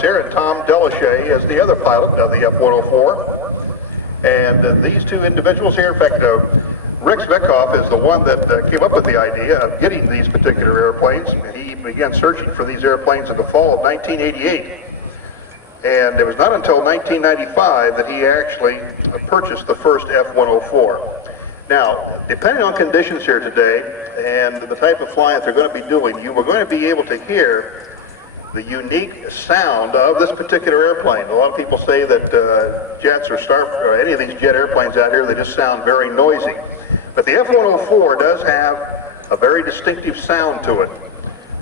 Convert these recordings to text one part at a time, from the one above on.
Here, and Tom Delachey is the other pilot of the F-104. And these two individuals here, in fact, Rick Zwickhoff is the one that came up with the idea of getting these particular airplanes. He began searching for these airplanes in the fall of 1988. And it was not until 1995 that he actually purchased the first F-104. Now, depending on conditions here today and the type of flying that they're going to be doing, you were going to be able to hear the unique sound of this particular airplane. A lot of people say that jets or any of these jet airplanes out here, they just sound very noisy. But the F-104 does have a very distinctive sound to it.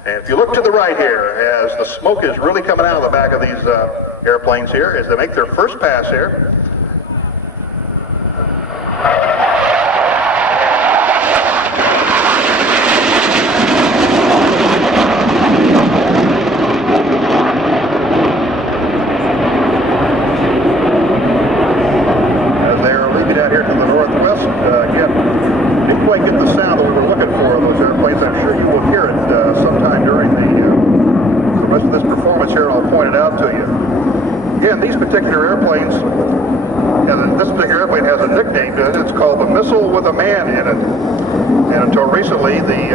And if you look to the right here, as the smoke is really coming out of the back of these airplanes here, as they make their first pass here. These particular airplanes, and this particular airplane has a nickname to it. It's called the Missile with a Man in it. And until recently, the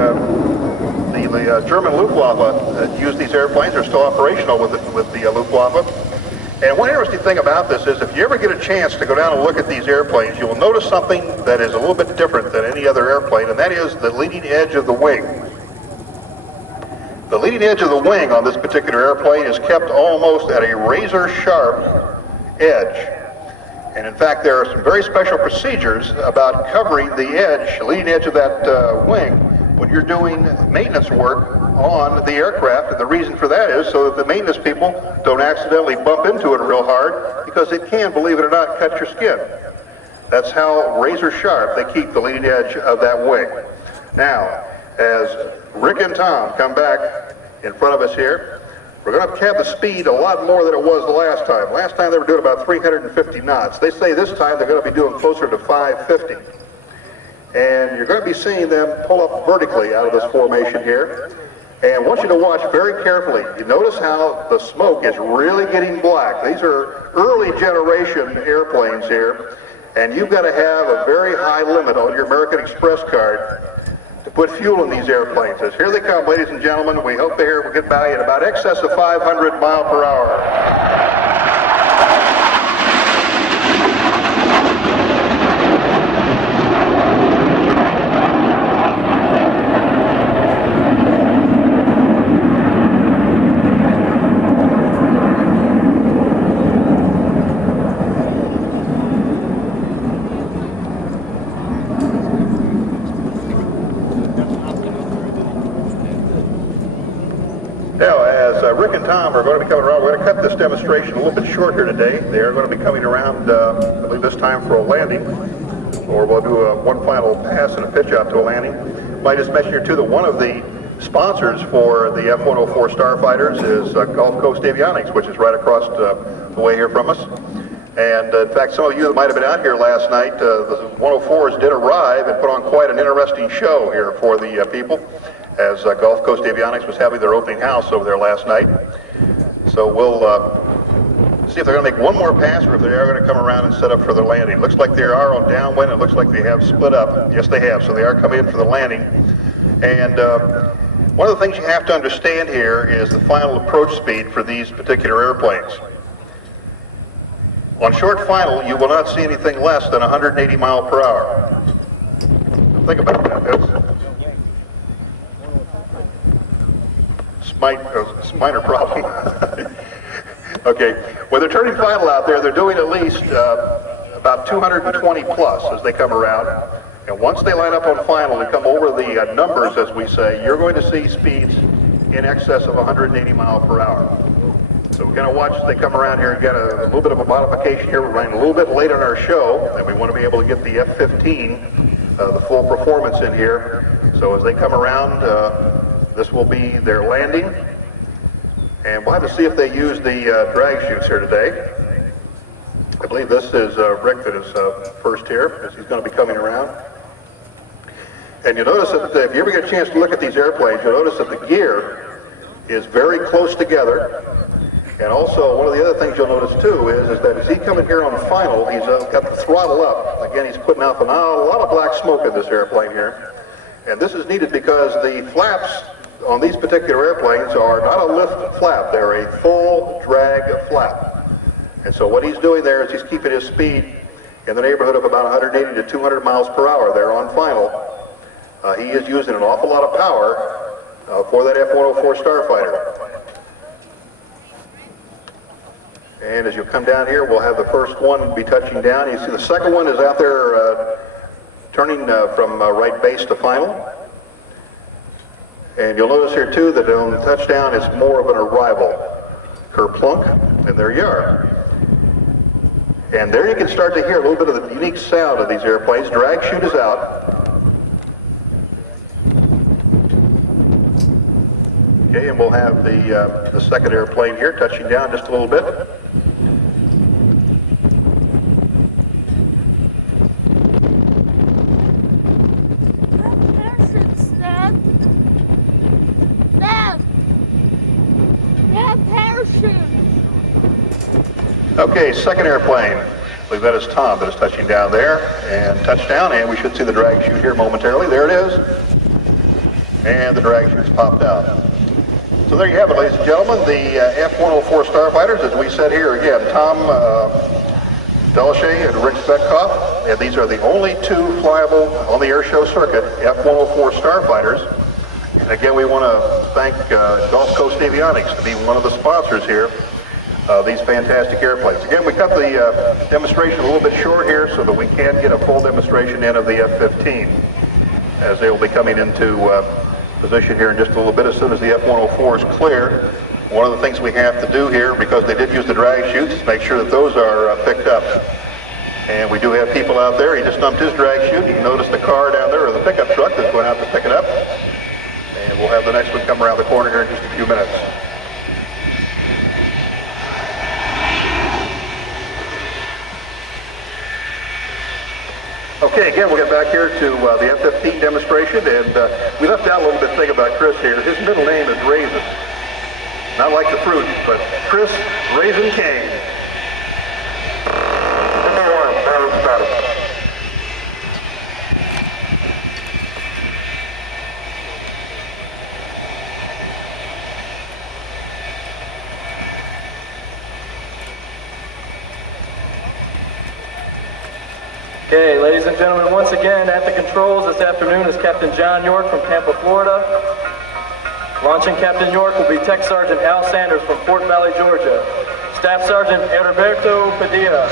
German Luftwaffe used these airplanes. They're still operational with the Luftwaffe. And one interesting thing about this is if you ever get a chance to go down and look at these airplanes, you will notice something that is a little bit different than any other airplane, and that is the leading edge of the wing. The leading edge of the wing on this particular airplane is kept almost at a razor-sharp edge. And in fact, there are some very special procedures about covering the edge, leading edge of that wing when you're doing maintenance work on the aircraft. And the reason for that is so that the maintenance people don't accidentally bump into it real hard, because it can, believe it or not, cut your skin. That's how razor-sharp they keep the leading edge of that wing. Now, as Rick and Tom come back in front of us here, we're going to have the speed a lot more than it was the last time. Last time they were doing about 350 knots. They say this time they're going to be doing closer to 550. And you're going to be seeing them pull up vertically out of this formation here. And I want you to watch very carefully. You notice how the smoke is really getting black. These are early generation airplanes here. And you've got to have a very high limit on your American Express card to put fuel in these airplanes. As here they come, ladies and gentlemen. We hope we'll get by at about excess of 500 miles per hour. Rick and Tom are going to be coming around. We're going to cut this demonstration a little bit short here today. They are going to be coming around, I believe this time for a landing, or we'll do one final pass and a pitch out to a landing. Might just mention here too that one of the sponsors for the F-104 Starfighters is Gulf Coast Avionics, which is right across the way here from us. And in fact, some of you that might have been out here last night, the 104s did arrive and put on quite an interesting show here for the people, as Gulf Coast Avionics was having their opening house over there last night. So we'll see if they're going to make one more pass or if they are going to come around and set up for their landing. Looks like they are on downwind. It looks like they have split up. Yes, they have. So they are coming in for the landing. And one of the things you have to understand here is the final approach speed for these particular airplanes. On short final, you will not see anything less than 180 miles per hour. Think about that. That's minor problem. Okay, when they're turning final out there, they're doing at least about about 220 plus as they come around. And once they line up on final and come over the numbers, as we say, you're going to see speeds in excess of 180 miles per hour. So we're going to watch as they come around here and get a little bit of a modification here. We're running a little bit late on our show, and we want to be able to get the F-15, the full performance in here. So as they come around, this will be their landing. And we'll have to see if they use the drag chutes here today. I believe this is Rick that is first here, as he's going to be coming around. And you'll notice that if you ever get a chance to look at these airplanes, you'll notice that the gear is very close together. And also, one of the other things you'll notice too is that as he coming here on final, he's got the throttle up. Again, he's putting out a lot of black smoke in this airplane here. And this is needed because the flaps on these particular airplanes are not a lift flap, they're a full drag flap. And so what he's doing there is he's keeping his speed in the neighborhood of about 180 to 200 miles per hour there on final. He is using an awful lot of power for that F-104 Starfighter. And as you come down here, we'll have the first one be touching down. You see the second one is out there turning from right base to final. And you'll notice here too that on touchdown it's more of an arrival. Kerplunk, and there you are. And there you can start to hear a little bit of the unique sound of these airplanes. Drag chute is out. Okay, and we'll have the second airplane here touching down just a little bit. Okay, second airplane. I believe that is Tom that is touching down there. And touchdown, and we should see the drag chute here momentarily. There it is. And the drag chute's popped out. So there you have it, ladies and gentlemen, the F-104 Starfighters, as we said here again, Tom Delashay and Rick Speckhoff, and these are the only two flyable on the air show circuit F-104 Starfighters. And again, we want to thank Gulf Coast Avionics to be one of the sponsors here. These fantastic airplanes. Again, we cut the demonstration a little bit short here so that we can get a full demonstration in of the F-15 as they will be coming into position here in just a little bit as soon as the F-104 is clear. One of the things we have to do here, because they did use the drag chutes, is make sure that those are picked up. And we do have people out there. He just dumped his drag chute. You can notice the car down there, or the pickup truck that's going out to pick it up. And we'll have the next one come around the corner here in just a few minutes. Okay, again, we'll get back here to the F-15 demonstration, and we left out a little bit thing about Chris here. His middle name is Raisin. Not like the fruit, but Chris Raisin Kane. Okay, ladies and gentlemen, once again at the controls this afternoon is Captain John York from Tampa, Florida. Launching Captain York will be Tech Sergeant Al Sanders from Fort Valley, Georgia. Staff Sergeant Heriberto Padilla.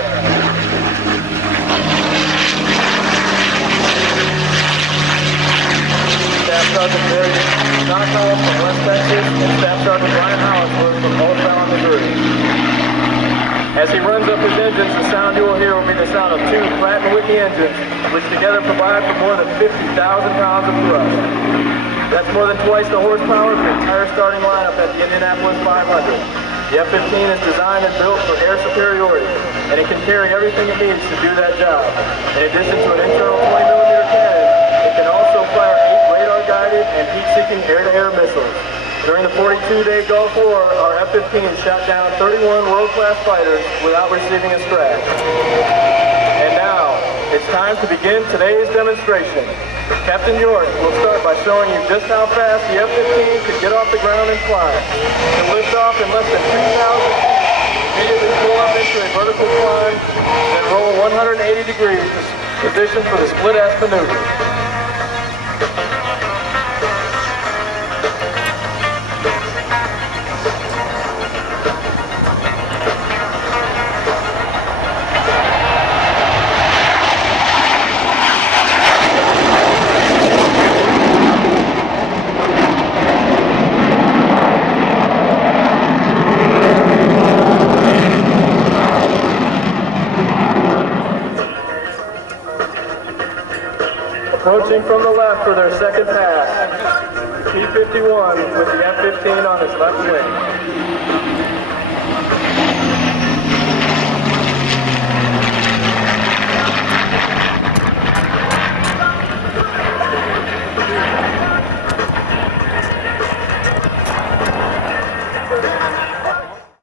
Staff Sergeant Barry Stockholm from West Texas, and Staff Sergeant Ryan Hollingsworth from Old Town, Missouri. As he runs up his engines, the sound you will hear will be the sound of two Pratt & Whitney engines, which together provide for more than 50,000 pounds of thrust. That's more than twice the horsepower of the entire starting lineup at the Indianapolis 500. The F-15 is designed and built for air superiority, and it can carry everything it needs to do that job. In addition to an internal 20mm cannon, it can also fire 8 radar-guided and heat-seeking air-to-air missiles. During the 42-day Gulf War, our F-15 shot down 31 world-class fighters without receiving a scratch. And now, it's time to begin today's demonstration. Captain York will start by showing you just how fast the F-15 could get off the ground and fly. It lifts off in less than 3,000 feet, immediately pull up into a vertical climb, then roll 180 degrees to position for the split-S maneuver. approaching from the left for their second pass. P-51 with the F-15 on his left wing.